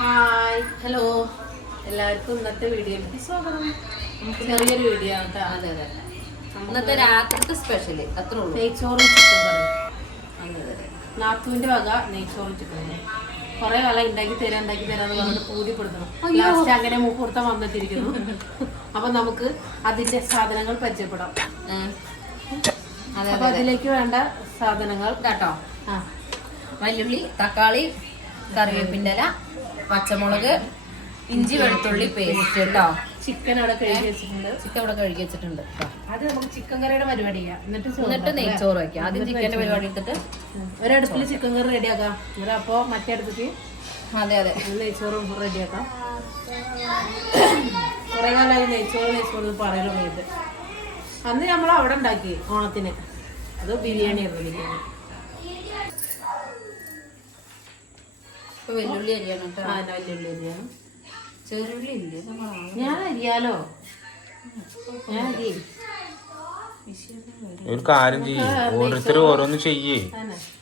Hi hello എല്ലാവർക്കും ഇന്നത്തെ വീഡിയോയിലേക്ക് സ്വാഗതം. നമുക്ക് ചെറിയൊരു വീഡിയോ ആണ് കേട്ടോ. അതെ അതെ ഇന്നത്തെ രാത്രിത്തെ സ്പെഷ്യല് അത്രേ ഉള്ളൂ. നെയ്ച്ചോറും ചിക്കൻ കറി. അതെ അതെ നാത്തുവിന്റെ വക നെയ്ച്ചോറും ചിക്കൻ കറി. കുറെ കാലം ഉണ്ടാക്കി തരാന്ന് പറഞ്ഞിട്ട് പൂതിപ്പെടുത്തണം. ലാസ്റ്റ് അങ്ങനെ മുഹൂർത്തം വന്നിട്ടിരിക്കുന്നു. അപ്പൊ നമുക്ക് അതിന്റെ സാധനങ്ങൾ പരിചയപ്പെടാം. അപ്പൊ അതിലേക്ക് വേണ്ട സാധനങ്ങൾ കേട്ടോ. വല്യുള്ളി, തക്കാളി, കറിവേപ്പിൻ്റെ ഇല, പച്ചമുളക്, ഇഞ്ചി വെളുത്തുള്ളി പേസ്റ്റ് കേട്ടോ. ചിക്കൻ അവിടെ കഴുകി വെച്ചിട്ടുണ്ട്. ചിക്കൻ ഇവിടെ കഴുകി വെച്ചിട്ടുണ്ട്. അത് നമുക്ക് ചിക്കൻ കറിയുടെ പരിപാടി ചെയ്യാം. എന്നിട്ട് നെയ്ച്ചോറ് വയ്ക്കാം. ആദ്യം ചിക്കൻ്റെ പരിപാടി എടുത്തിട്ട് ഒരടുപ്പിൽ ചിക്കൻ കറി റെഡിയാക്കാം. ഇവിടെ അപ്പോൾ മറ്റേ അടുത്തേക്ക് അതെ അതെ നെയ്ച്ചോറും റെഡിയാക്കാം. കുറെ കാലമായി നെയ്ച്ചോറ് പറയലോ കഴിഞ്ഞിട്ട്. അന്ന് നമ്മൾ അവിടെ ഉണ്ടാക്കി ഓണത്തിന്. അത് ബിരിയാണി ആയിരുന്നു. ഇപ്പൊ വെല്ലുള്ളി അരിയാണ് കേട്ടോ. വെല്ലുള്ളി അരിയാണ്. ചെറുള്ളി ഇല്ലേ ഞാൻ അരിയാലോ. ഞാൻ അരി ഒരു കാര്യം ചെയ്യേ, ഓരോരുത്തരും ഓരോന്ന് ചെയ്യേ.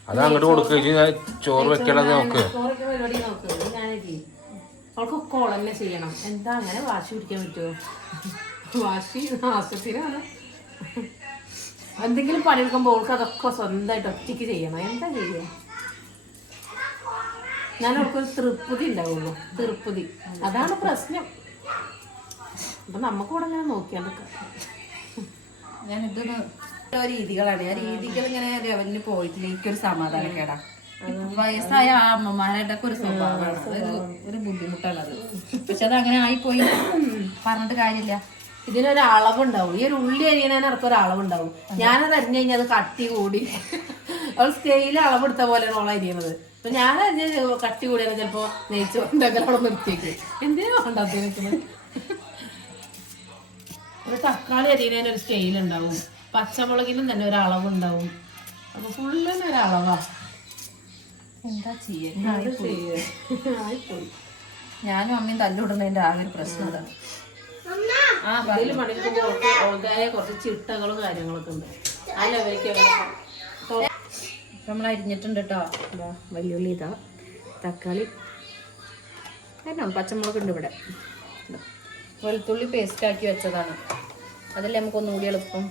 അത് അങ്ങോട്ട് കൊടുക്കുക, ചോറ് വെക്കണത് നോക്ക്. പരിപാടി നോക്ക്. ഞാൻ അരി അവൾക്ക് കോളന്നെ ചെയ്യണം. എന്താ അങ്ങനെ വാശി പിടിക്കാൻ പറ്റുമോ? വാശി ആസത്തിനാണ്. എന്തെങ്കിലും പണിയെടുക്കുമ്പോൾ അവൾക്ക് അതൊക്കെ സ്വന്തമായിട്ട് ഒറ്റയ്ക്ക് ചെയ്യണം. എന്താ ചെയ്യുക? ഞാൻ അവൾക്കൊരു തൃപ്തി ഉണ്ടാവുള്ളൂ. തൃപ്തി അതാണ് പ്രശ്നം. അപ്പൊ നമുക്ക് കൂടെ ഇങ്ങനെ നോക്കിയാൽ ഞാൻ ഇതൊന്ന് ഓരോ രീതികളാണ്. ആ രീതികൾ ഇങ്ങനെ ലെവലിന് പോയിട്ടില്ല. എനിക്കൊരു സമാധാനം കേടാ. വയസ്സായ ആ അമ്മമാരുടെ ഒക്കെ ഒരു സ്വഭാവമാണ്. ഒരു ബുദ്ധിമുട്ടാണത്. പക്ഷെ അത് അങ്ങനെ ആയിപ്പോയി, പറഞ്ഞിട്ട് കാര്യമില്ല. ഇതിനൊരു അളവുണ്ടാവും. ഈ ഒരു ഉള്ളി അരിയണേന് ഇറക്കം ഒരു അളവുണ്ടാവും. ഞാനത് അരിഞ്ഞു കഴിഞ്ഞാൽ അത് കട്ടി കൂടി അവൾ സ്കെയില് അളവെടുത്ത പോലെയാണ് അവൾ അരിയണത്. അപ്പൊ ഞാൻ അരിഞ്ഞ കട്ടി കൂടിയാണ് ചിലപ്പോ നെയ്ച്ചോറുണ്ടാക്കാൻ അവിടെ നിർത്തിയേക്ക്. എന്തിനാ ഉണ്ടാക്കി നിൽക്കുന്നത്? ഒരു തക്കാളി അരിയണേന് ഒരു സ്കെയിലുണ്ടാവും. പച്ചമുളകിനും തന്നെ ഒരു അളവുണ്ടാവും. അപ്പൊ ഫുള്ളിന് ഒരു അളവാ. എന്താ ആയിപ്പോയി. ഞാനും അമ്മയും തല്ലുവിടുന്നതിന്റെ ആകെ ഒരു പ്രശ്നം അതാണ്. ഇതിൽ പണിയെടുക്കുമ്പോൾ ഓൾക്കായ കുറച്ച് ചിട്ടകളും കാര്യങ്ങളൊക്കെ ഉണ്ട്. ആ ലെവലിലേക്ക് നമ്മൾ അരിഞ്ഞിട്ടുണ്ട് കേട്ടോ. വലിയുള്ളി ഇതാ, തക്കാളി, പച്ചമുളക് ഉണ്ട് ഇവിടെ. വെളുത്തുള്ളി പേസ്റ്റ് ആക്കി വെച്ചതാണ്. അതല്ലേ നമുക്ക് ഒന്നുകൂടി എളുപ്പം.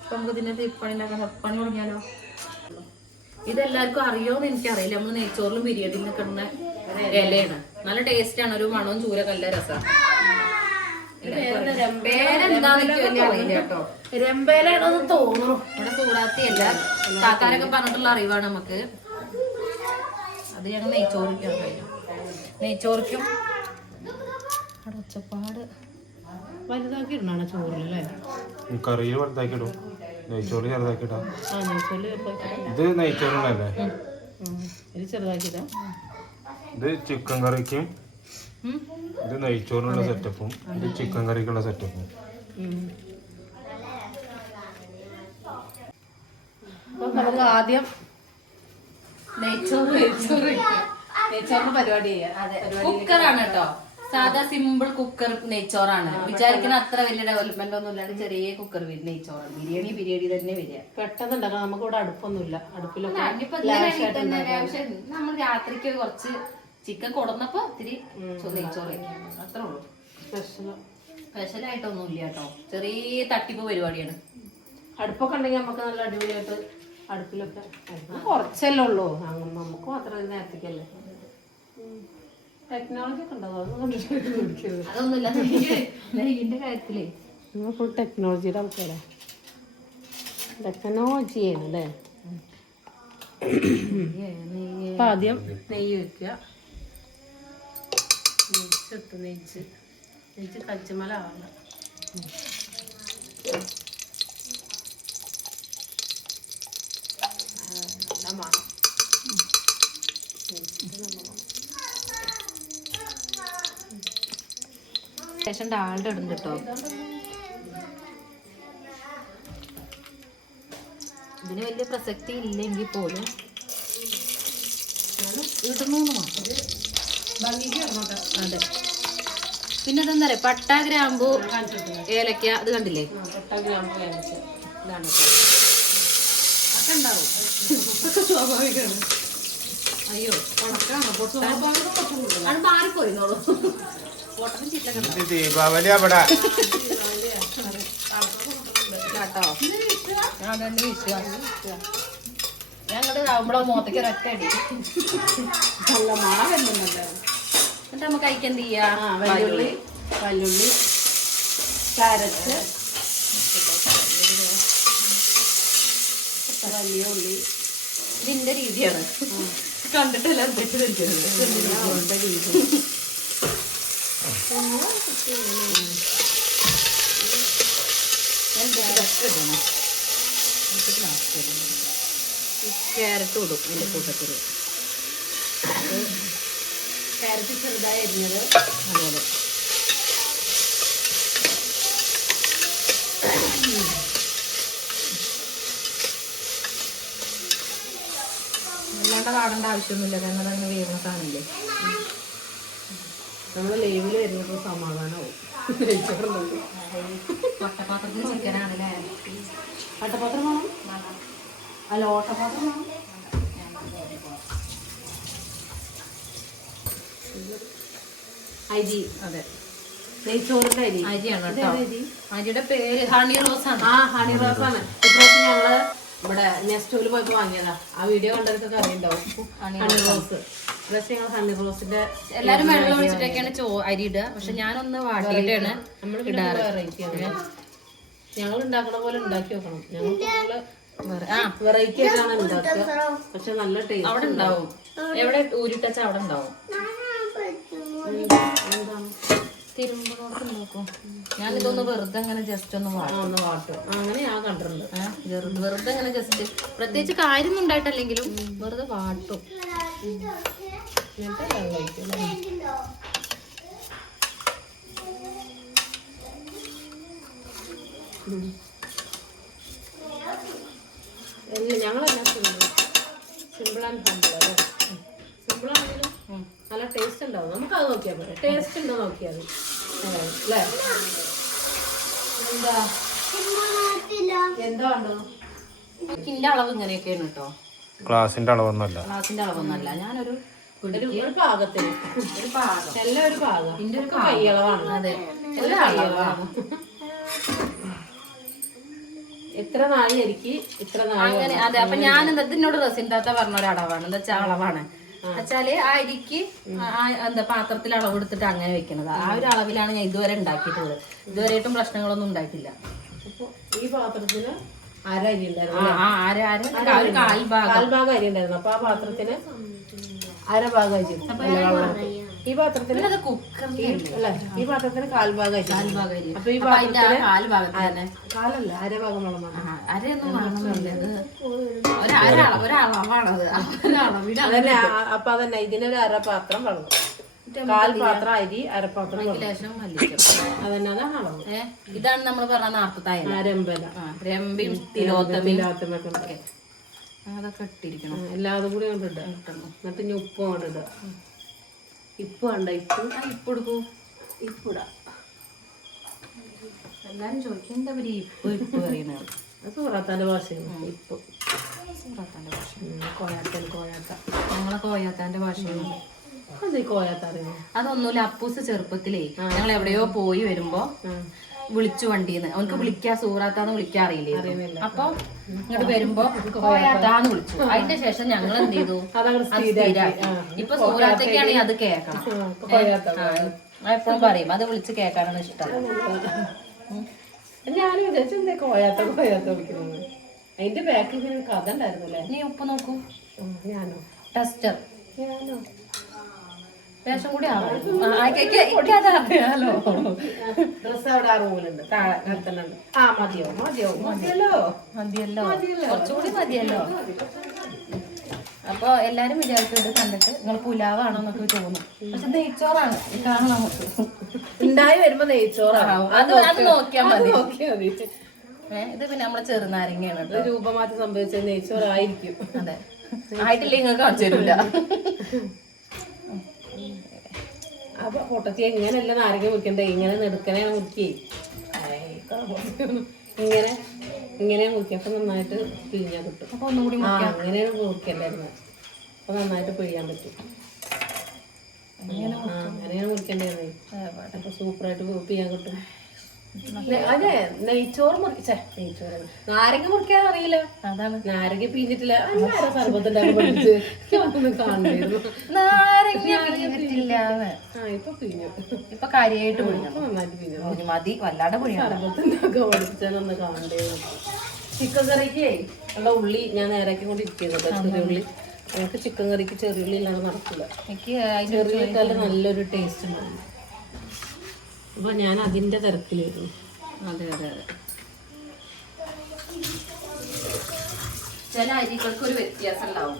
ഇപ്പം നമുക്ക് ഇതിൻ്റെ പണി ഉണ്ടാക്കാൻ പണി തുടങ്ങിയാലോ. ഇതെല്ലാവർക്കും അറിയോന്ന് എനിക്കറിയില്ല. നമ്മൾ നെയ്ച്ചോറിലും ബിരിയാണിയിൽ നിൽക്കുന്ന ഇലയാണ്. നല്ല ടേസ്റ്റാണ്. ഒരു മണവും ചൂരൊക്കെ നല്ല രസമാണ്. പേരെന്താന്ന് വലിയ അറിയില്ല കേട്ടോ. രമ്പേലാണെന്ന് തോന്നുന്നു. ഇവിടെ സൂറാത്തിയല്ല, താത്താരൊക്കെ പറഞ്ഞിട്ടുള്ള അറിവാണ് നമുക്ക്. അത് ഞങ്ങൾ നെയ്ച്ചോറിക്കും ഒച്ചപ്പാട് വലുതാക്കി ഇടണാണ് ചോറിലല്ലേ? കറിയിൽ വലുതാക്കിടും, നെയ്ച്ചോറ് ചെറുതാക്കിടാം. ഇത് നെയ്ച്ചോറിനല്ലേ? ഇത് ചെറുതാക്കിടാം. ഇത് ചിക്കൻ കറിക്കും ഇത് നെയ്ച്ചോറിനുള്ള സെറ്റപ്പും ഇത് ചിക്കൻ കറിക്കുള്ള സെറ്റപ്പും. നമുക്ക് ആദ്യം നെയ്ച്ചോറിന് പരിപാടി ചെയ്യാം. കുക്കറാണ് കേട്ടോ. സാധാ സിമ്പിൾ കുക്കർ നെയ്ച്ചോറാണ്. വിചാരിക്കുന്ന അത്ര വലിയ ഡെവലപ്മെന്റ് ഒന്നും ഇല്ലാണ്ട് ചെറിയ കുക്കർ നെയ്ച്ചോറാണ്. ബിരിയാണി തന്നെ വരിക. പെട്ടെന്ന് ഉണ്ടാക്കാം. നമുക്ക് ഇവിടെ അടുപ്പൊന്നുമില്ല. അടുപ്പിലൊക്കെ പക്ഷെ നമ്മൾ രാത്രിക്ക് കുറച്ച് ചിക്കൻ കൊടുന്നപ്പോ ഇത്തിരി നെയ്ച്ചോറ് അത്രേ ഉള്ളൂ. സ്പെഷ്യലായിട്ടൊന്നും ഇല്ല കേട്ടോ. ചെറിയ തട്ടിപ്പ് പരിപാടിയാണ്. അടുപ്പൊക്കെ ഉണ്ടെങ്കിൽ നമുക്ക് നല്ല അടിപൊളിയായിട്ട് അടുപ്പിലൊക്കെ. കുറച്ചല്ലേ ഉള്ളൂ, നമുക്ക് മാത്രം നേരത്തേക്കല്ലേ. ടെക്നോളജി ഒക്കെ ഉണ്ടാവും. അതൊന്നുമില്ല നെയ്യിന്റെ കാര്യത്തിലേ. നിങ്ങൾ ഫുൾ ടെക്നോളജിയുടെ ആൾക്കാരാ. ടെക്നോളജി ചെയ്യണല്ലേ. അപ്പൊ ആദ്യം നെയ്യ് വെക്കുക. നെയ്ച്ച് കച്ചമല ആവണ്ട. ശേഷം ഡാൽഡ ഇടും കേട്ടോ. ഇതിന് വലിയ പ്രസക്തി ഇല്ലെങ്കിൽ പോലും ഇടുന്നൂന്ന് മാത്രം. അതെ. പിന്നെ ഇതെന്താ പറയാ, പട്ട, ഗ്രാമ്പു, ഏലക്ക, അത് കണ്ടില്ലേ? പട്ട, ഗ്രാമ്പു, ഏലക്ക ഇതാണ്. ഒക്കെ ഉണ്ടാവും. സ്വാഭാവികമാണ്. അയ്യോ അത് മാറിപ്പോയിന്നോളൂ. പൊട്ടനും ചിറ്റൊക്കെ ദീപാവലി അവിടെ കേട്ടോ. അതെന്റെ വിശ്വാസം. ഞങ്ങളുടെ ആവുമ്പോഴോ മുഖത്തേക്ക് ഒരൊറ്റ അടി. നല്ല മഴ വരുന്നുണ്ടല്ലോ. എന്നിട്ട് നമുക്ക് അതിക്ക് എന്ത് ചെയ്യാം? വല്യുള്ളി, ക്യാരറ്റ്, വലിയ ഉള്ളി. ഇതിന്റെ രീതിയാണ്, കണ്ടിട്ടല്ല തെറ്റിദ്ധരിക്കരുത്. അവരുടെ രീതി. ക്യാരറ്റ് ഇടും ഇതിന്റെ കൂട്ടത്തിൽ. ക്യാരറ്റ് ചെറുതായി അരിഞ്ഞത്. അതെ അതെ. അല്ലാണ്ട് കാടേണ്ട ആവശ്യമൊന്നുമില്ല, കാരണം അതങ്ങനെ വേവുന്ന സാധനമില്ലേ. നമ്മൾ ലൈവിൽ വരുന്നപ്പോൾ സമാധാനമാവും. വട്ടപാത്രത്തിൽ ചിക്കനാണല്ലേ. വട്ടപാത്രം വേണം, അല്ല ഓട്ടപാത്രം വേണം. അരി, അതെ നെയ്ച്ചോറിന്റെ അരി. അരിയാണ് കേട്ടോ. അരിയുടെ പേര് ഹണി റോസ് ആണ്. ആ ഹണി റോസ് ആണ്. ഇപ്രാവശ്യം ഞങ്ങള് ഇവിടെ നെസ്റ്റോയിൽ പോയപ്പോ വാങ്ങിയതാ. ആ വീഡിയോ കണ്ടവർക്കൊക്കെ അറിയുണ്ടാവും. ഹണി റോസ്. ഇപ്രാവശ്യം ഞങ്ങൾ ഹണി റോസിന്റെ എല്ലാരും വെള്ളം ഒഴിച്ചിട്ടൊക്കെയാണ് അരി ഇടുക. പക്ഷെ ഞാനൊന്ന് വാട്ടിയിട്ടാണ് നമ്മൾ വെറൈറ്റി ആണ്. ഞങ്ങൾ ഉണ്ടാക്കണ പോലെ ഉണ്ടാക്കി നോക്കണം. ഞങ്ങൾക്ക് വെറൈറ്റി ആയിട്ടാണ് ഉണ്ടാക്കുക. പക്ഷെ നല്ല ടേസ്റ്റ് അവിടെ ഉണ്ടാവും. എവിടെ ഊരിട്ടച്ച അവിടെ ഉണ്ടാവും. തിരുമ്പനോടൊക്കെ നോക്കും. ഞാനിതൊന്ന് വെറുതെ അങ്ങനെ ജസ്റ്റ് ഒന്ന് വാട്ടും. അങ്ങനെ ഞാൻ കണ്ടിട്ടുണ്ട്. വെറുതെ അങ്ങനെ ജസ്റ്റ്, പ്രത്യേകിച്ച് കാര്യമൊന്നും ഉണ്ടായിട്ടല്ലെങ്കിലും വെറുതെ വാട്ടും. ഞങ്ങളെല്ലാം സിമ്പിൾ ആൻഡ് ഹംബിൾ അല്ലേ. സിമ്പിൾ ആണെങ്കിലും നല്ല ടേസ്റ്റ് ഉണ്ടാവും. നമുക്ക് അത് നോക്കിയാൽ പോരെ. ടേസ്റ്റ് ഉണ്ടോ നോക്കിയാൽ മതി അല്ലേ. എന്താ ഉണ്ടോ ഇതിന്റെ അളവ് ഇങ്ങനെയൊക്കെയാണ് കേട്ടോ. ക്ലാസിന്റെ അളവൊന്നുമല്ല, ഗ്ലാസിന്റെ അളവൊന്നല്ല. ഞാനൊരു ഒരു പാകത്തിന്, ഒരു പാകം, എല്ലാം ഒരു പാകം. ഇതിന്റെ ഒരു കൈയളവാണ്. അതെ, എല്ലാം അളവാണ്. എത്ര നാഴി അരിക്ക് ഇത്ര നാഴി അങ്ങനെ. അതെ. അപ്പൊ ഞാൻ ഇതിനോട് റസിൻതാത്ത പറഞ്ഞ ഒരു അളവാണ്. എന്താ വെച്ചാൽ അളവാണ് വെച്ചാല് ആ അരിക്ക് എന്താ പാത്രത്തിൽ അളവെടുത്തിട്ട് അങ്ങനെ വെക്കണത്. ആ ഒരു അളവിലാണ് ഞാൻ ഇതുവരെ ഉണ്ടാക്കിയിട്ടുള്ളത്. ഇതുവരെയായിട്ടും പ്രശ്നങ്ങളൊന്നും ഉണ്ടായിട്ടില്ല. അപ്പൊ ഈ പാത്രത്തിന് അര അരി ഉണ്ടായിരുന്നു. കാൽഭാഗം അരി ഉണ്ടായിരുന്നു. അപ്പൊ ആ പാത്രത്തിന് അരഭാഗം അരി. ഈ പാത്രത്തിന് അല്ല, ഈ പാത്രത്തിന് കാൽഭാഗം അരി. അപ്പൊ ഈ പാത്രത്തിന് കാലല്ല, അരഭാഗം വെള്ളം വേണം. അരയൊന്നും ഒരളവാണത്. അതന്നെ. അപ്പൊ അതന്നെ ഇതിനൊരു അരപാത്രം വെള്ളം, കാൽപാത്രം അരി, അരപാത്രം ലേശം അതന്നെ. അതാണ് അളവ്. ഇതാണ് നമ്മൾ പറഞ്ഞ നാർത്തത്തായ രമ്പല, രമ്പയും തിലോത്തമയും ഒക്കെ അതൊക്കെ ഇട്ടിരിക്കണം. എല്ലാതും കൂടി കൊണ്ടിട്ട് എന്നിട്ട് ഇനി ഉപ്പ് കൊണ്ടിടുക. ഇപ്പ് വേണ്ട, ഇപ്പ് എടുക്കൂ. ഇപ്പിടാ. എല്ലാരും ചോദിക്കും എന്താ ഇവര് ഇപ്പ് പറയുന്നത്. അത് സൂറാത്താന്റെ ഭാഷയാണ് ഇപ്പ്. സൂറാത്താന്റെ ഭാഷ. കോയാത്ത ഞങ്ങളെ കോയാത്താന്റെ ഭാഷയാണ്. അത് കോയാത്ത അറിയുന്നത് അതൊന്നുമില്ല. അപ്പൂസ് ചെറുപ്പത്തിലേ ഞങ്ങൾ എവിടെയോ പോയി വരുമ്പോ വിളിച്ചു വണ്ടിന്ന്. അവനക്ക് വിളിക്കാ സൂറാത്താന്ന് വിളിക്കാൻ അറിയില്ലേ. അപ്പൊ ഇങ്ങോട്ട് വരുമ്പോ കോയാത്താന്ന് വിളിച്ചു. അതിന്റെ ശേഷം ഞങ്ങൾ എന്ത് ചെയ്തു, ഇപ്പൊ സൂറാത്തേക്കാണെങ്കിൽ അത് കേക്കണം. എപ്പോഴും പറയും അത് വിളിച്ച് കേൾക്കാനാണ് ഇഷ്ടം. ഞാനും വിചാരിച്ചു എന്താ കോയാത്ത വിളിക്കുന്നത്. അതിന്റെ ബാക്കിൽ ഇങ്ങനെ കഥ ഉണ്ടായിരുന്നല്ലേ. നീ ഉപ്പ് നോക്കൂ. ഞാനോ ടെസ്റ്റർ ഞാനോ ലേശം കൂടി അറിയാലോ. ഡ്രസ് അവിടെ ആ റൂമിലുണ്ട്, താഴെ നിർത്തുന്നുണ്ട്. ആ മതിയല്ലോ. കുറച്ചുകൂടി മതിയല്ലോ. അപ്പൊ എല്ലാരും വിചാരിച്ചത് കണ്ടിട്ട് നിങ്ങൾ പുലാവാണോ എന്നൊക്കെ തോന്നും. പക്ഷെ നെയ്ച്ചോറാണ് കാണാൻ നമുക്ക്. ഉണ്ടായി വരുമ്പോ നെയ്ച്ചോറാണ്. അത് നോക്കിയാൽ മതി. ഇത് പിന്നെ നമ്മളെ ചെറുനാരങ്ങയാണ് കേട്ടോ. രൂപമാറ്റം സംഭവിച്ച നെയ്ച്ചോറായിരിക്കും. അതെ, ആയിട്ടില്ല നിങ്ങൾക്ക് കാണിച്ചു തരൂല. അപ്പൊ പൊട്ടത്തി എങ്ങനെയല്ല നാരങ്ങ മുറിക്കണ്ടേ, ഇങ്ങനെ നെടുക്കനെ മുറിക്കേ. ഇങ്ങനെ മുറിക്കപ്പോ നന്നായിട്ട് പിഴിഞ്ഞാ കിട്ടും. അപ്പൊ ഒന്നുകൂടി അങ്ങനെയാണ് മുറിക്കണ്ടായിരുന്നു. അപ്പോൾ നന്നായിട്ട് പിഴിയാൻ പറ്റും. അങ്ങനെയാണ് മുറിക്കേണ്ടത്. അപ്പോൾ സൂപ്പറായിട്ട് പിഴിയാൻ കിട്ടും. അതെ നെയ്ച്ചോറ് നെയ്ച്ചോറ് നാരങ്ങ മുറിക്കാൻ അറിയില്ല. അതാണ് നാരങ്ങ പിഴിഞ്ഞിട്ടില്ല. സർബത്തുണ്ടാക്കി പഠിച്ച് കാണുന്നു. ഇപ്പൊ പിഴിഞ്ഞു. ഇപ്പൊ കാര്യമായിട്ട് പിഴിഞ്ഞു. നന്നായിട്ട് പിഴിഞ്ഞു മതി വല്ലാണ്ട് പിഴിഞ്ഞു. സർബത്തുണ്ടാക്കാൻ പഠിച്ചാലൊന്ന് കാണേണ്ടത്. ചിക്കൻ കറിക്ക് ഉള്ള ഉള്ളി ഞാൻ നേരാക്കി കൊണ്ടിരിക്കുന്നത്. ചെറിയ ഉള്ളി നമുക്ക് ചിക്കൻ കറിക്ക് ചെറിയ ഉള്ളി ഇല്ലാതെ നടക്കില്ല. എനിക്ക് ചെറിയ ഇട്ടാൽ നല്ലൊരു ടേസ്റ്റ് ഉണ്ടാവും. അപ്പൊ ഞാൻ അതിന്റെ തിരക്കിലായിരുന്നു. അതെ അതെ അതെ. ചില അരികൾക്ക് ഒരു വ്യത്യാസം ഉണ്ടാവും.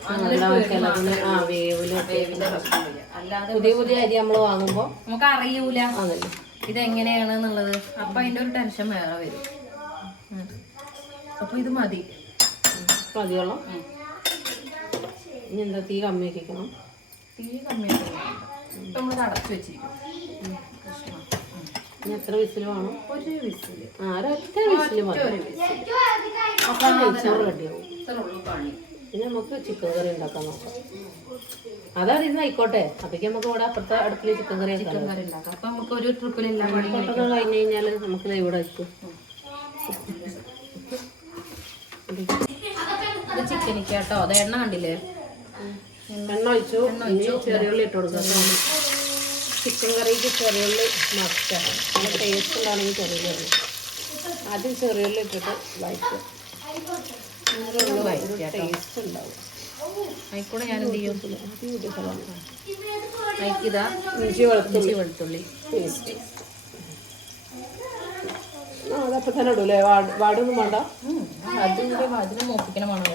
അല്ലാതെ പുതിയ പുതിയ അരി നമ്മൾ വാങ്ങുമ്പോ നമുക്ക് അറിയൂല ഇതെങ്ങനെയാണ് എന്നുള്ളത്. അപ്പൊ അതിന്റെ ഒരു ടെൻഷൻ വേറെ വരും. അപ്പൊ ഇത് മതി മതിയോളം. ഇനി എന്താ തീ കമ്മിയാക്കിക്കണം? തീ കമ്മിയാക്കി നമ്മൾ അടച്ചു വെച്ചിരിക്കും. ഇനി എത്ര വിസിൽ വേണം? ഒരു വിസില്. ഒരൊറ്റ വിസില് മതി. അപ്പൊ നെയ്ച്ചോറ് റെഡിയാവും. ഇനി നമുക്ക് ചിക്കൻ കറി ഉണ്ടാക്കാൻ നോക്കാം. അതാണ് ഇന്ന് ആയിക്കോട്ടെ. അപ്പൊക്ക് നമുക്ക് ഇവിടെ അപ്പുറത്തെ അടുപ്പിൽ ചിക്കൻ കറി ഉണ്ടാക്കാം. അപ്പൊ നമുക്ക് ഒരു ട്രിപ്പിലെല്ലാം പെട്ടെന്ന് കഴിഞ്ഞ് കഴിഞ്ഞാൽ നമുക്ക് ഇവിടെ വെക്കും. ഇത് ചിക്കനിക്ക് കേട്ടോ. അത് എണ്ണ കണ്ടില്ലേ? എണ്ണ ഒഴിച്ചു. ചെറിയുള്ളി ഇട്ട് കൊടുക്കാം. ചിക്കൻ കറിക്ക് ചെറിയുള്ളി മസ്റ്റാണ്. നല്ല ടേസ്റ്റ് ഉണ്ടാണെങ്കിൽ ചെറിയുള്ളി. ആദ്യം ചെറിയുള്ളി ഇട്ടിട്ട് വഴറ്റുക. ടേസ്റ്റ് ഉണ്ടാവും. അതിൽക്കൂടെ ഞാൻ എന്ത് ചെയ്യും? ഇതാ ഇഞ്ചി വെളുത്തുള്ളി പേസ്റ്റ്. അതപ്പം തന്നെ ഇടൂല്ലേ? വാടൊന്നും വേണ്ട. അതിന് മോപ്പിക്കണം വേണം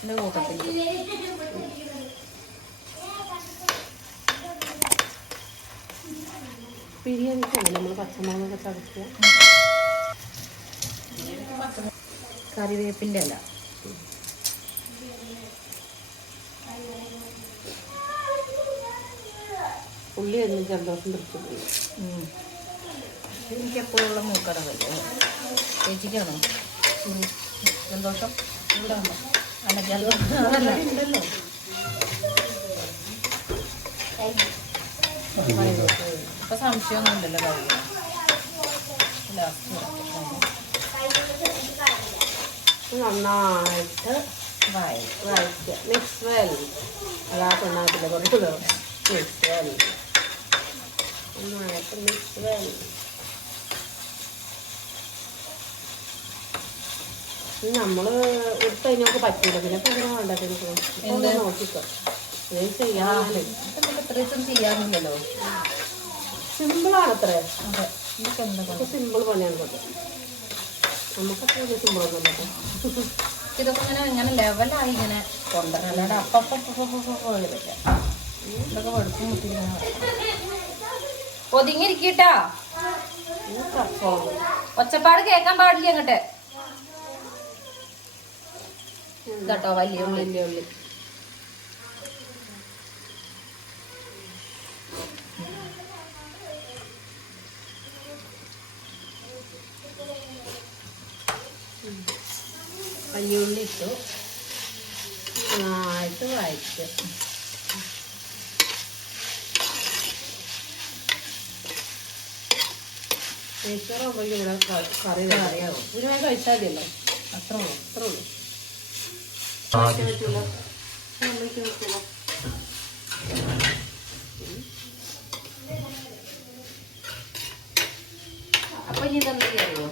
എൻ്റെ കൂട്ടത്തിൽ. ബിരിയാണിക്കാണ് നമ്മൾ പച്ചമുളകൊക്കെ ചതക്കുക. കറിവേപ്പിൻ്റെ അല്ല. ഉള്ളി എന്ന് ജലദോഷം പിടിച്ചിട്ടില്ല. എനിക്കെപ്പോഴുള്ള മൂക്കടവല്ലേ? ചേച്ചിക്കാണോ സന്തോഷം? അല്ല ജലദോഷം അതല്ല ഉണ്ടല്ലോ. ഇപ്പൊ സംശയമൊന്നും ഉണ്ടല്ലോ. നന്നായിട്ട് വഴറ്റുക. Mix well. അതാ പെണ്ണാക്കില്ല കുറച്ചുള്ളൂ. Mix well. നന്നായിട്ട് മിക്സ് വെൽ. നമ്മൾ എടുത്ത് കഴിഞ്ഞൊക്കെ പറ്റൂല. പിന്നെ ഇപ്പം ഇങ്ങനെ വേണ്ടത് നോക്കിക്കോ. ഇത് ചെയ്യാനല്ലേ ഇത്രയും ചെയ്യാറില്ലല്ലോ. സിമ്പിളാണ് അത്രേ. അതെ ഇതൊക്കെ എന്താ സിമ്പിൾ പണിയാണ് കേട്ടോ. നമുക്കത്ര വലിയ സിമ്പിളൊന്നും കേട്ടോ. ഇതൊക്കെ ഇങ്ങനെ ലെവലായി ഇങ്ങനെ കൊണ്ടുവരണം. അല്ലാണ്ട് അപ്പം പറ്റില്ല. ഇതൊക്കെ വെടുപ്പും മുട്ടിങ്ങനെ ഒതുങ്ങിയിരിക്കട്ടാ. ഒച്ചപ്പാട് കേൾക്കാൻ പാടില്ല അങ്ങോട്ട് കേട്ടോ. വലിയ ഉള്ളി വലിയുള്ളി ഇട്ടു. നന്നായിട്ട് വഴറ്റുക. നെയ്ച്ചോറാകുമ്പോൾ ഇവിടെ കറി അറിയാവും. ഒരു വേഗം കഴിച്ചാൽ മതിയല്ലോ. അത്രേ ഉള്ളൂ. അപ്പൊ ഇനി ഇതെന്തൊക്കെ അറിയോ?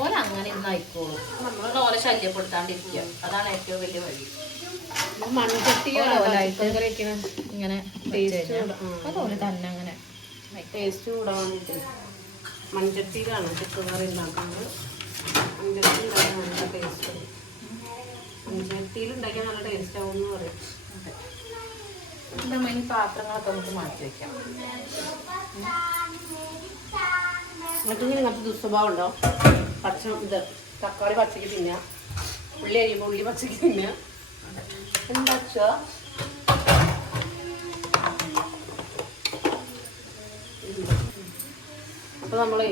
ഓല അങ്ങനെ ഇന്ന് ആയിക്കോളൂ. നമ്മളെ ഓലെ ശല്യപ്പെടുത്താണ്ടിരിക്കുക. അതാണ് ഏറ്റവും വലിയ വഴി. മൺചട്ടി ഇങ്ങനെ അതുപോലെ തന്നെ അങ്ങനെ ടേസ്റ്റ് കൂടാൻ വേണ്ടിയിട്ട് മൺചട്ടിയിലാണ് ചിക്കൻ കറി ഉണ്ടാക്കുന്നത്. മൺചട്ടി ഉണ്ടാക്കാൻ നല്ല ടേസ്റ്റ്. മൺചട്ടിയിൽ ഉണ്ടാക്കിയാൽ നല്ല ടേസ്റ്റ് ആവും എന്ന് പറയും. ഈ പാത്രങ്ങളൊക്കെ നമുക്ക് മാറ്റി വെക്കാം. മറ്റൊന്നും ഇങ്ങനത്തെ ദുസ്വഭാവം ഉണ്ടോ? തക്കാളി പച്ചയ്ക്ക് തിന്നുക, ഉള്ളി അരിയുമ്പോൾ ഉള്ളി പച്ചയ്ക്ക് തിന്നുക. എന്താ അപ്പൊ നമ്മള്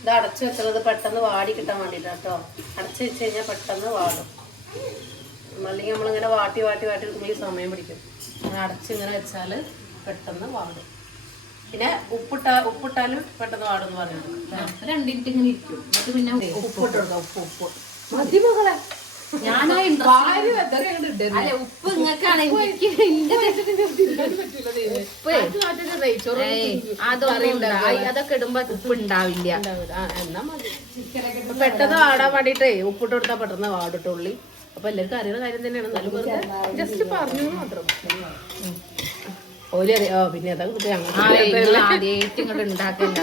ഇത് അടച്ചു വെക്കുന്നത് പെട്ടെന്ന് വാടി കിട്ടാൻ വേണ്ടിട്ടാ കേട്ടോ. അടച്ചു വെച്ച് കഴിഞ്ഞാൽ പെട്ടെന്ന് വാടും. നമ്മൾ അല്ലെങ്കിൽ നമ്മളിങ്ങനെ വാട്ടി എടുക്കുമ്പോൾ ഈ സമയം പിടിക്കും. അങ്ങനെ അടച്ചിങ്ങനെ വെച്ചാൽ പെട്ടെന്ന് വാടും. പിന്നെ ഉപ്പിട്ടാലും പെട്ടെന്ന് വാടും എന്ന് പറഞ്ഞിട്ടുണ്ട്. 2 മിനിറ്റ് ഇങ്ങനെ ഇരിക്കും. എന്നിട്ട് പിന്നെ ഉപ്പിട്ട് കൊടുക്കാം. ഉപ്പ് മതി മകളെ. അല്ല ഉപ്പ് ഇങ്ങക്കാണ് അതൊക്കെ ഇടുമ്പോ ഉപ്പ് ഉണ്ടാവില്ല. എന്നാ മതി. പെട്ടെന്ന് വാടാൻ വേണ്ടിട്ടേ ഉപ്പിട്ട് കൊടുത്താൽ പെട്ടെന്ന് വാടിട്ടുള്ളി. അപ്പൊ എല്ലാവർക്കും അറിയുന്ന കാര്യം തന്നെയാണ്. നല്ല വെറുതെ ജസ്റ്റ് പറഞ്ഞു മാത്രം. ഓലി അറിയാ. പിന്നെ അതൊക്കെ ആദ്യമായിട്ട് ഇങ്ങോട്ട് ഉണ്ടാക്കണ്ട.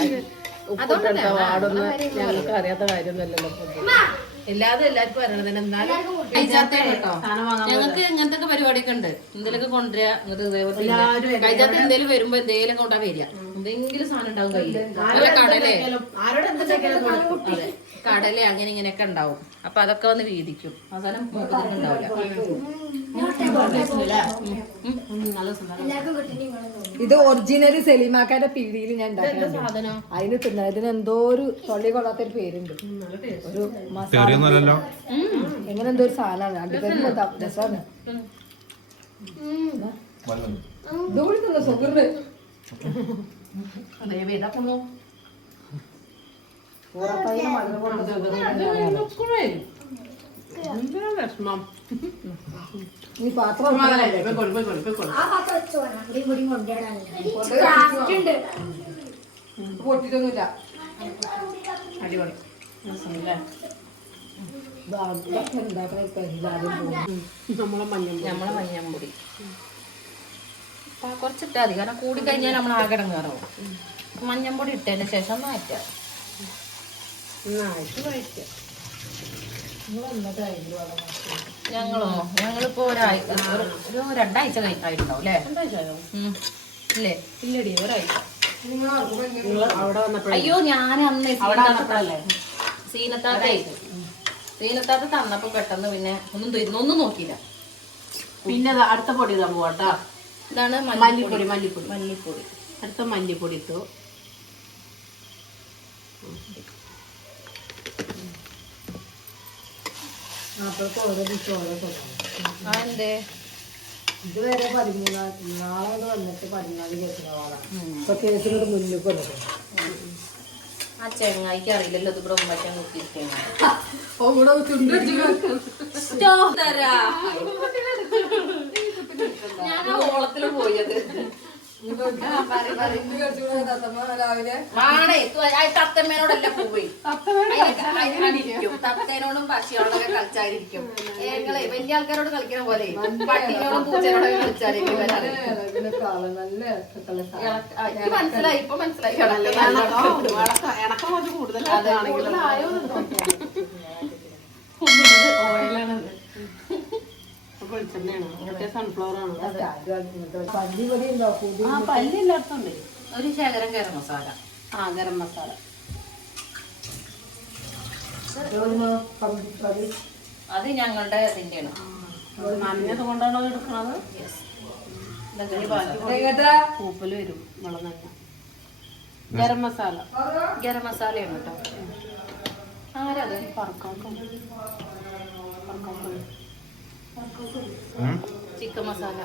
ഉപ്പിട്ടെടുത്ത വാടൊന്നും ഞങ്ങൾക്ക് അറിയാത്ത കാര്യമൊന്നുമല്ലല്ലോ. എല്ലാതും എല്ലാവർക്കും അറിയണത്. എന്നാലും ഞങ്ങൾക്ക് ഇങ്ങനത്തെ പരിപാടിയൊക്കെ ഉണ്ട്. എന്തെങ്കിലുമൊക്കെ കൊണ്ടുവരാ. കഴിച്ചാത്ത എന്തേലും വരുമ്പോ എന്തെങ്കിലും കൊണ്ടാ വരിക. എന്തെങ്കിലും സാധനം ഉണ്ടാവും കയ്യില്. കടല അങ്ങനെ ഇങ്ങനെയൊക്കെ ഉണ്ടാവും. അപ്പൊ അതൊക്കെ വന്ന് വീതിക്കും. അവസാനം ഉണ്ടാവില്ല. ഇത് ഒറിജിനൽ സെലിമാക്കാന്റെ പീടിയിൽ ഞാൻ ഉണ്ടാക്കുന്നത്. അതിന് തിന്നതിന് എന്തോ ഒരു തൊള്ളി കൊള്ളാത്തൊരു പേരുണ്ട്. ഒരു മസാല എങ്ങനെ എന്തോ ഒരു സാധനമാണ്. അടിക്കടി രസമാണ്. ഇതുകൂടി തിന്നു സുഖറ്. ഈ പാത്രം പൊട്ടിട്ടൊന്നുമില്ല. അടിപൊളി. നമ്മളെ മഞ്ഞപ്പൊടി കുറച്ചിട്ടാ മതി. കാരണം കൂടി കഴിഞ്ഞാൽ നമ്മൾ ആകടം കയറാവും. മഞ്ഞപ്പൊടി ഇട്ടതിന് ശേഷം മാറ്റാം. ഞങ്ങളിപ്പോ ഒരു 2 ആഴ്ച കഴിഞ്ഞിട്ടുണ്ടാവും അല്ലേ? ഇല്ലേ? ഇല്ലടി, ഒരാഴ്ച. അയ്യോ, ഞാൻ അന്ന് സീനത്താത്ത തന്നപ്പോ പെട്ടെന്ന് പിന്നെ ഒന്നും നോക്കിയില്ല. പിന്നെ അടുത്ത പൊടി ഇതാ പോവാട്ടാ. ഇതാണ് മല്ലിപ്പൊടി. അടുത്ത മല്ലിപ്പൊടി ഇട്ടു. ഇതുവരെ 13 നാളെ വന്നിട്ട് 14 കേസിനോളാം. ഇപ്പൊ കേസിനോട് മുന്നിൽ വന്നിട്ട് ആ ചെങ്ങായിക്ക് അറിയില്ലല്ലോ ഇത് ഇവിടെ ഉമ്മറ്റാൻ നോക്കിയിരിക്കുകയാണ്. ഞാൻ ആ ഓളത്തില് പോയത് തത്തമ്മേനോടല്ല പോയി. തത്തേനോടും പക്ഷിയോടൊക്കെ കളിച്ചായിരിക്കും. ഞങ്ങളെ വലിയ ആൾക്കാരോട് കളിക്കുന്ന പോലെ പട്ടിനോടും പൂച്ചനോടൊക്കെ കളിച്ചായിരിക്കും. മനസ്സിലായി, ഇപ്പൊ മനസ്സിലായി. സൺഫ്ലവർ ആണ്. പല്ലി എല്ലായിടത്തുണ്ട്. ഒരു ശേഖരം ഗരം മസാല. ഗരം മസാല. അത് ഞങ്ങളുടെ ഇതിന്റെയാണ്. നനഞ്ഞത് കൊണ്ടാണോ എടുക്കണത്? പൂപ്പല് വരും. വെള്ളം തന്നെ. ഗരം മസാലയാണ് കേട്ടോ. ആരത്? ചിക്കൻ മസാല.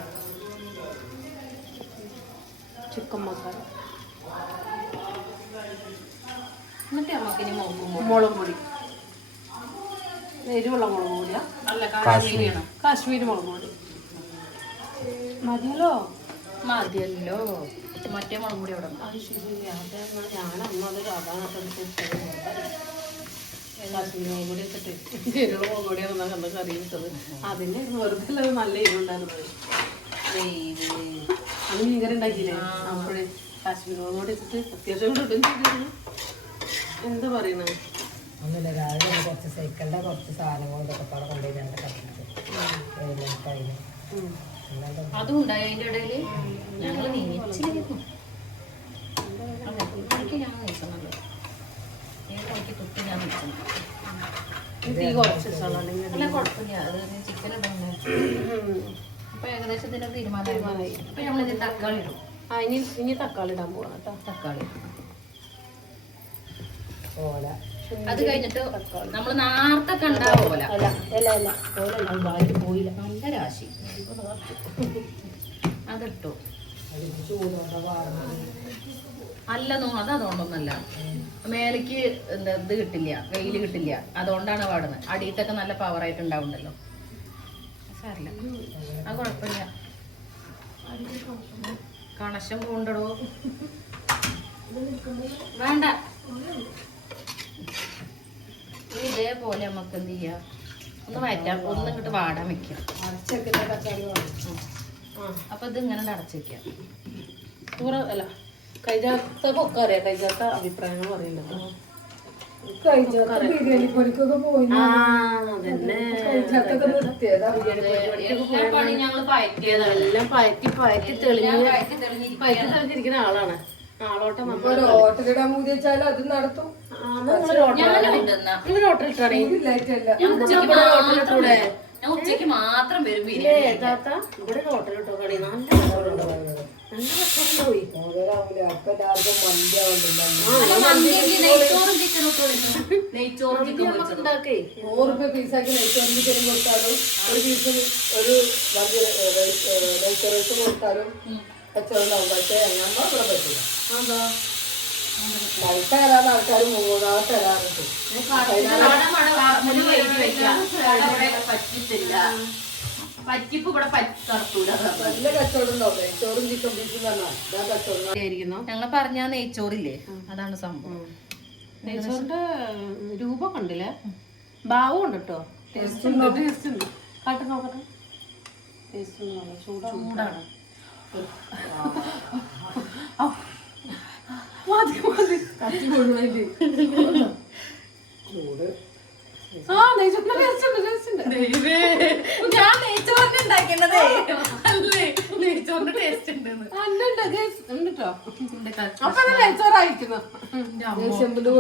എന്നിട്ട് നമുക്കിനി മുളക് പൊടി. എരിവുള്ള മുളക് പൊടിയാ? നല്ല കാശ്മീരിയാണ്. കാശ്മീരി മുളക് പൊടി മതിയല്ലോ. മറ്റേ മുളക് പൊടി അവിടെ ഞാനന്നത് കാശ്മീരി മുളക് പൊടി വെച്ചിട്ട് എരിവുള്ള മുളക് പൊടിയാണ് കണ്ട കറി വെച്ചത്. അതിന്റെ വെറുതെ നല്ല എരിവുണ്ടായിരുന്നത്. അന്ന് മീൻകറി ഉണ്ടാക്കിയില്ലേ? അപ്പോഴേ കാശ്മീരി മുളക് പൊടി വെച്ചിട്ട് അത്യാവശ്യം കിട്ടും ചെയ്തിരുന്നു. എന്താ പറയണത്? ഒന്നുമില്ല, രാവിലെ കുറച്ച് സൈക്കിളിന്റെ കുറച്ച് സാധനങ്ങളൊക്കെ പാടെ കൊണ്ടുപോയി അതും ഉണ്ടായി. അതിന്റെ ഇടയില് ഞങ്ങള് നീച്ചിരുന്നു. ഞാൻ നീച്ചുന്നുണ്ട്. ഞാൻ നീച്ചുന്നു. അല്ല കുഴപ്പമില്ല. അത് ചിക്കൻ ഇടുന്നു. അപ്പൊ ഏകദേശം ഇതിന്റെ തീരുമാനമായി. അപ്പൊ നമ്മളിത് തക്കാളി ഇടും. ഇനി തക്കാളി ഇടാൻ പോവാണ് കേട്ടോ. തക്കാളി അത് കഴിഞ്ഞിട്ട് നമ്മള് നേരത്തെ കണ്ട ഓല നല്ല രാശി അതിട്ടു. അല്ല അതുകൊണ്ടൊന്നല്ല, മേലേക്ക് എന്താ ഇത് കിട്ടില്ല, വെയില് കിട്ടില്ല, അതുകൊണ്ടാണ് പാടുന്നത്. അടിയിട്ടൊക്കെ നല്ല പവറായിട്ട് ഉണ്ടാവുണ്ടല്ലോ. സാരില്ല, അത് കുഴപ്പമില്ല. കണക്ഷൻ പോണ്ടടോ, വേണ്ട. ഇതേപോലെ നമുക്ക് എന്ത് ചെയ്യാം, ഒന്ന് വയറ്റാം, ഒന്ന് ഇങ്ങോട്ട് വാടാൻ വെക്കാം. അപ്പൊ ഇത് ഇങ്ങനെ അടച്ചു വെക്കാം. അല്ല കഴിഞ്ഞാത്ത ഒക്കെ അറിയാം, കഴിഞ്ഞാത്ത അഭിപ്രായങ്ങൾ പറയുന്നുണ്ട്. ഞങ്ങള് പയറ്റിയതാണ്. എല്ലാം പയറ്റി തെളിഞ്ഞിരിക്കുന്ന ആളാണ്. ആളോട്ടം ഹോട്ടലിടാൻ മൂതി വെച്ചാലും അത് നടത്തും. ഞാൻ ഉച്ചക്ക് മാത്രം വരും. ഇവിടെ ഹോട്ടലിട്ടോ കളി നെയ്ച്ചോറും ചിക്കൻ ഉണ്ടാക്കേ. 100 രൂപ പീസാക്കി നെയ്ച്ചോറിന് ചിക്കൻ കൊടുത്താലും ഒരു പീസിന് ഒരു നെയ്ച്ചോറ് കൊടുത്താലും കച്ചവടം. പക്ഷേ നമ്മളിവിടെ പറ്റില്ല. പൈസ തരാൻ ആൾക്കാർ 3 തരാറുണ്ട്. പറ്റിപ്പ് ഇവിടെ നടത്തൂല. നല്ല കച്ചവടം ഉണ്ടാവും. നെയ്ച്ചോറും ചിക്കൻ പീസും പറഞ്ഞാൽ ഇതാ കച്ചവടം. ഞങ്ങൾ പറഞ്ഞ നെയ്ച്ചോറില്ലേ, അതാണ് സംഭവം. നെയ്ച്ചോറിന്റെ രൂപ കണ്ടില്ലേ, ഭാവം ഉണ്ട് കേട്ടോ. ടേസ്റ്റ് ഉണ്ട്. കാട്ട് നോക്കട്ടെ. ടേസ്റ്റ് ചൂടാണ്. ഞാൻ നെയ്ച്ചോറിന് ഉണ്ടാക്കേണ്ടതേ അല്ലേ, നെയ്ച്ചോറിന്റെ ടേസ്റ്റ് ഉണ്ട്.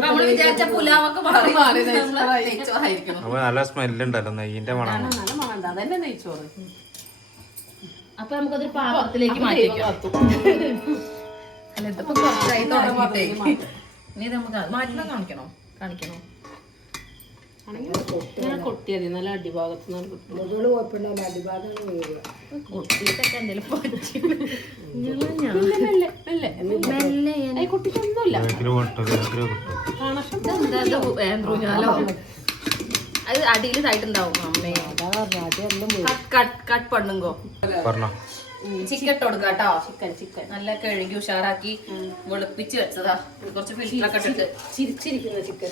നമ്മള് വിചാരിച്ച പുലാവൊക്കെ മാറി നെയ്ച്ചോറായിരിക്കണം. അപ്പൊ നല്ല സ്മെല്ലുണ്ടല്ലോ, നെയ്യിന്റെ മണം. അതന്നെ നെയ്ച്ചോറ്. അപ്പൊ നമുക്കതൊരു പാത്രത്തിലേക്ക് മാറ്റി വെക്കാം. അല്ല, ഇതിപ്പോ കുറച്ചായി തുടങ്ങിയിട്ടേ. ഇനി നമുക്ക് മാറ്റണം. കാണിക്കണോ? കൊട്ടിയതി നല്ല അടിഭാഗത്ത് മുതല് കുഴപ്പമുണ്ടാവില്ല, അടിഭാഗമാണ് വീഴുക. കൊട്ടിയിട്ടൊക്കെ എന്തെങ്കിലും കുട്ടിക്കൊന്നുമില്ല. അത് അടിയിലായിട്ടുണ്ടാവും. അമ്മേ കട്ട് പണ്ണുങ്കോ ചിക്കൻ ഇട്ട് കൊടുക്കാട്ടോ. ചിക്കൻ നല്ല കഴുകി ഉഷാറാക്കി വെളുപ്പിച്ച് വെച്ചതാ. കുറച്ച് ഫിൽറ്ററൊക്കെ ഇട്ടിട്ട് ചിരിച്ചിരിക്കുന്ന ചിക്കൻ.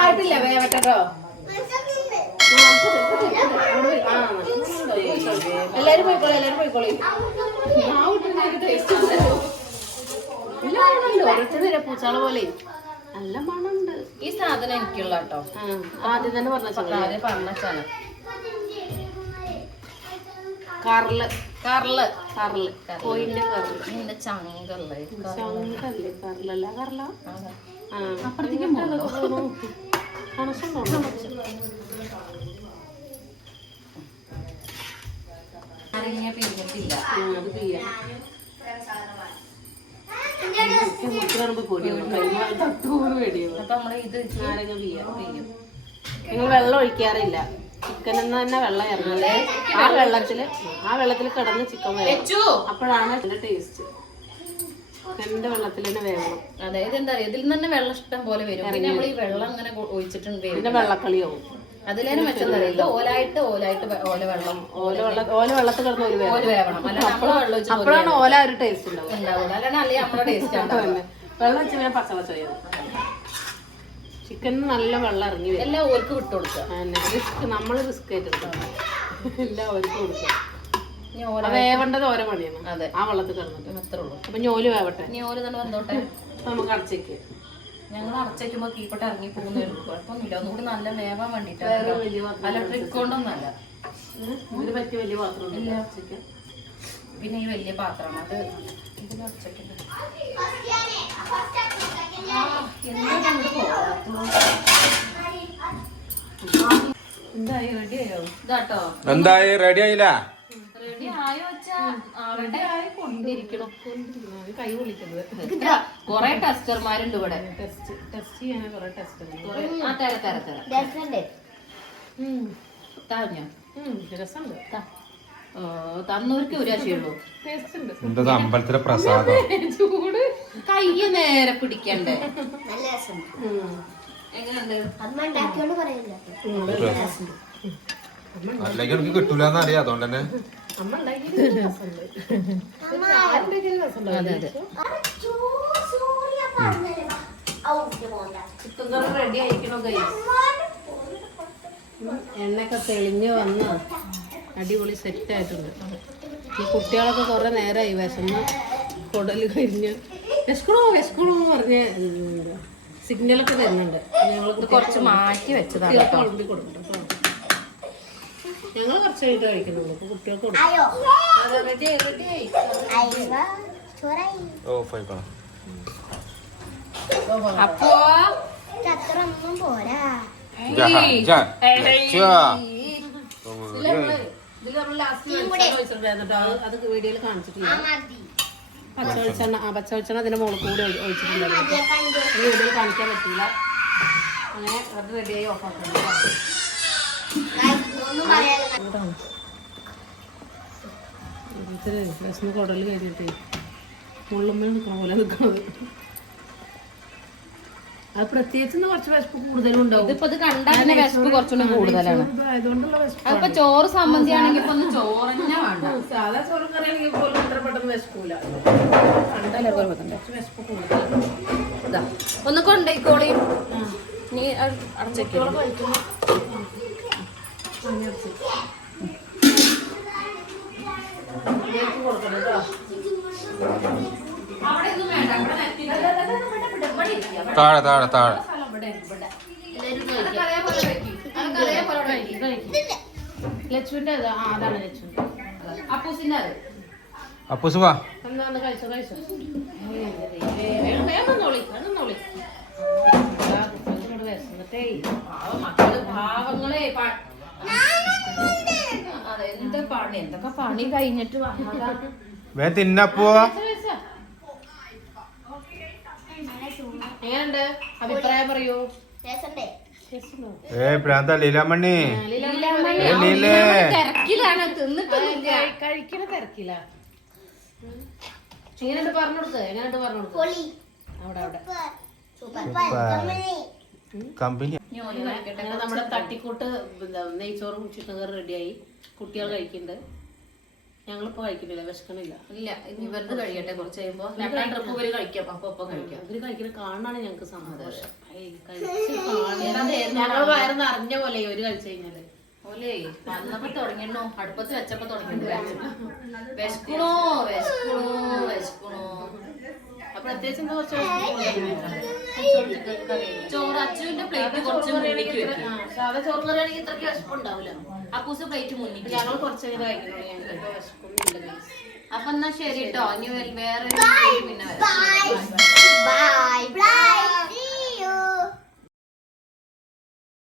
ആയിട്ടില്ല, വേവട്ടോ. എല്ലാരും പോയിക്കോളി. ഓരോരുത്തർ പൂച്ചാള പോലെ നല്ല മണമുണ്ട്. ഈ സാധനം എനിക്കുള്ള കേട്ടോ. ആദ്യം തന്നെ പറഞ്ഞ സാധനം കോയിന്റെ കറല്. നിന്റെ ചങ്കല്ലേ കറലല്ല കറല. അപ്പുറത്തേക്ക് അറിഞ്ഞ പിരിഞ്ഞിട്ടില്ല. അത് ചെയ്യാം. അപ്പൊ നമ്മള് ഇത് നിങ്ങൾ വെള്ളം ഒഴിക്കാറില്ല. ചിക്കൻ എന്ന് തന്നെ വെള്ളം ഇറങ്ങില്ലേ, ആ വെള്ളത്തിൽ കിടന്ന് ചിക്കൻ വേണം. അപ്പോഴാണ് അതിന്റെ ടേസ്റ്റ്. ചിക്കന്റെ വെള്ളത്തിൽ തന്നെ വേണം. അതെ, ഇതെന്താ അറിയാം, ഇതിൽ നിന്ന് തന്നെ വെള്ളം ഇഷ്ടം പോലെ വരും. പിന്നെ നമ്മൾ ഈ വെള്ളം അങ്ങനെ ഒഴിച്ചിട്ടുണ്ട്, പിന്നെ വെള്ളക്കളിയാവും. അതിലേനെ മെച്ചെന്നറിയില്ല. ഓലായിട്ട് ഓല വെള്ളത്തിൽ കിടന്ന് ഓല് വേവണം. അല്ലാതെ നമ്മളെ വെള്ളം ഒഴിച്ച് അപ്പോഴാണ് ഓല ഒരു ടേസ്റ്റ് ഉണ്ടാവും. അല്ലാണ്ട് അല്ലെങ്കിൽ നമ്മുടെ ടേസ്റ്റ് ഉണ്ടാവും. വെള്ളം വെച്ച് ഞാൻ പച്ചവെച്ച ചിക്കൻ നല്ല വെള്ളം ഇറങ്ങി വരും. എല്ലാം ഓർക്ക് വിട്ടു കൊടുക്കുക. നമ്മൾ റിസ്ക് ആയിട്ട് എല്ലാം ഓർക്ക് കൊടുക്കുക. വേവേണ്ടത് ഓരോ പണിയാണ്. അതെ, ആ വെള്ളത്തിൽ കിടന്നിട്ട് അത്രേ ഉള്ളൂ. അപ്പൊ ഞോല് വേവട്ടെ. ഞോല് തന്നെ വന്നോട്ടെ. നമുക്ക് അടച്ചേക്ക്. ഞങ്ങൾ അടച്ചേക്കുമ്പോ കീപ്പട്ട് ഇറങ്ങി പോകുന്ന കുഴപ്പമൊന്നുമില്ല. ഒന്നുകൂടി നല്ല വേവാൻ വേണ്ടിട്ടാണ്. അല്ല, ട്രിക്ക് കൊണ്ടൊന്നല്ല. ഇതിന് പറ്റിയ വലിയ പാത്രം ഇല്ല. പിന്നെ ഈ വലിയ പാത്രമാണ് അത്. ഇതിൽ അടച്ചേക്കണ്ട. എന്തായി റെഡി ആയില്ല? റെഡി ആയോ വെച്ചാ അവിടെ കൊണ്ടിരിക്കണം കൈ വിളിക്കുന്നത് കൊറേ ടെസ്റ്റർമാരുണ്ട് ഇവിടെ. ടെസ്റ്റ് ചെയ്യാനാ കുറെ ടെസ്റ്റ് താഞ്ഞോ രസമുണ്ട് തന്നൂർക്ക് ഒരു ആശയുള്ളൂ. ടേസ്റ്റ് ഉണ്ട്. എന്താ അമ്പലത്തിലെ പ്രസാദം ചൂട് കയ്യ് നേരെ പിടിക്കണ്ടേ? എങ്ങനെയുണ്ട്? അല്ലെങ്കിൽ എനിക്ക് കിട്ടൂലെന്ന് അറിയാം, അതുകൊണ്ട് തന്നെ അമ്മ ഉണ്ടാക്കിയത് രസമുണ്ട്. ആരുണ്ടാക്കിയത് രസമുണ്ടോ? അതെ അതെ. ചിക്കൻ കറി റെഡി ആയിരിക്കണോ ഗൈസ്? എണ്ണയൊക്കെ തെളിഞ്ഞ് വന്ന് അടിപൊളി സെറ്റ് ആയിട്ടുണ്ട്. ഈ കുട്ടികളൊക്കെ കുറെ നേരമായി വിശന്ന് കുടല് കഴിഞ്ഞ് വിശക്കണോ പറഞ്ഞ് സിഗ്നലൊക്കെ തരുന്നുണ്ട്. ഞങ്ങൾ കുറച്ച് മാറ്റി വെച്ചതാണ്. കുളമ്പി കൊടുക്കും കേട്ടോ. ഞങ്ങൾ കുറച്ച് കഴിഞ്ഞിട്ട് കഴിക്കുന്നുള്ളൂ. കുട്ടികൾക്ക് കൊടുക്കും. റെഡിയായി ഓഫ് ആയിക്കോളാം. അപ്പോ ഇതിൽ നമ്മൾ ലാസ്റ്റ് വെച്ചിട്ടുണ്ടായിരുന്നു കേട്ടോ. അത് വീഡിയോയിൽ കാണിച്ചിട്ടില്ല. പച്ചവെളിച്ചെണ്ണ അതിന്റെ മുകളിൽ കൂടി ഒഴിച്ചിട്ടുണ്ടായിരുന്നു. വീഡിയോയിൽ കാണിക്കാൻ പറ്റില്ല. അങ്ങനെ അത് റെഡിയായി ഓഫ് ആക്കണം. വിശന്ന് കുടൽ കഴിഞ്ഞിട്ടേ മുള്ളുമ്മൽ നിൽക്കണ പോലെ നിൽക്കണത്. അത് പ്രത്യേകിച്ച് കുറച്ച് വിശപ്പ് കൂടുതലും ഉണ്ടാവും. ഇതിപ്പോ ഇത് കണ്ടാൽ തന്നെ വിശപ്പ് കുറച്ചുകൂടി കൂടുതലാണ്. അതുകൊണ്ടുള്ള വിശപ്പ്. അതിപ്പോ ചോറ് സമ്മന്തി ആണെങ്കിൽ ഇപ്പൊ ഒന്ന് ചോറന്നെ വേണ്ട. സാധാ ചോറും കറിയാണെങ്കിൽ പോലും ഇത്ര പെട്ടെന്ന് വിശക്കൂല. വിശപ്പ് കൂടുതൽ. ഒന്ന് കൊണ്ടേക്കോളി. നീ അടച്ചേക്കോ. കൊടുക്കണം കേട്ടോ. താഴെ താഴെ താഴെ ലച്ചുവിന്റെ അതാണ് ലച്ചുവിന്റെ. അപ്പൂസിന്റെ അപ്പൂസ് വാ. എന്താന്ന് കഴിച്ചോ മക്കള് ഭാവങ്ങളെ അതെന്താ പണി, എന്തൊക്കെ പണി കഴിഞ്ഞിട്ട് വന്നതാ. വേ തിന്നപ്പോ. എങ്ങനെയുണ്ട് അഭിപ്രായം പറയൂ. പ്രാന്ത ലീലാമണി തിരക്കിലാണ്, തിന്നിട്ട് കഴിക്കണ തിരക്കില്ല. എങ്ങനെയുണ്ട് പറഞ്ഞു കൊടുത്ത്. എങ്ങനെയുണ്ട് പറഞ്ഞു കൊടുത്ത്. അവിടെ കമ്പനി. അങ്ങനെ നമ്മുടെ തട്ടിക്കൂട്ട് നെയ്ച്ചോറും ചിക്കൻ കറി റെഡിയായി. കുട്ടികൾ കഴിക്കുന്നുണ്ട്. ഞങ്ങളിപ്പോ കഴിക്കുന്നില്ല, വിശക്കണില്ല. ഇല്ല, ഇനി വെറുതെ കഴിയട്ടെ. കുറച്ച് കഴിയുമ്പോ ട്രിപ്പ് വരെ കഴിക്കാം. അപ്പൊ കഴിക്കാം. ഇവര് കഴിക്കുന്ന കാണാണ് ഞങ്ങക്ക് സന്തോഷം. ഞങ്ങൾ വയറ് നിറഞ്ഞ പോലെ ഒരു കഴിച്ചു കഴിഞ്ഞാല് ഓലേ വന്നപ്പോ തുടങ്ങിയോ, അടുപ്പത്ത് വെച്ചപ്പോ തുടങ്ങിയോ വിശക്കണോ വിശക്കണോ വിശക്കണോ. പ്രത്യേകിച്ച് എന്താ കുറച്ച് ചോറ് അച്ചുവിന്റെ പ്ലേറ്റ് കുറച്ച് മുന്നിക്ക് വെക്കും. സാധാ ചോറ് കറിയാണെങ്കിൽ ഇത്രയ്ക്ക് വിശപ്പുണ്ടാവില്ല. അപ്പൂസ് പ്ലേറ്റ് മുന്നിക്ക്. ഞങ്ങൾ കുറച്ച് കഴിക്കുന്നുള്ളൂ. ഞങ്ങൾക്ക് വിശപ്പൊന്നുമില്ല. അപ്പൊ എന്നാ ശരി കേട്ടോ. ഇനി വേറെ പിന്നെ ബൈ ബൈ.